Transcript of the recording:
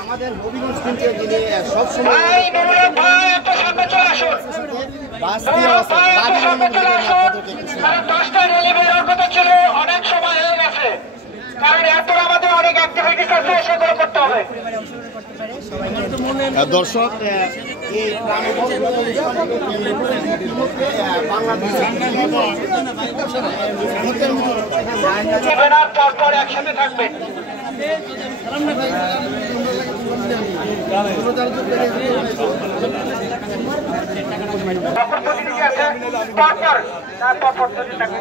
আমাদের হবিগঞ্জ থেকে যিনি সবসময় অনেক সময় হয়ে গেছে, কারণ এরপর আমাদের অনেক অ্যাক্টিভিটিস আছে, সেগুলো করতে হবে। দর্শক, এই পর একসাথে থাকবেন। প্রতিনিধি আছে পরপর জায়গা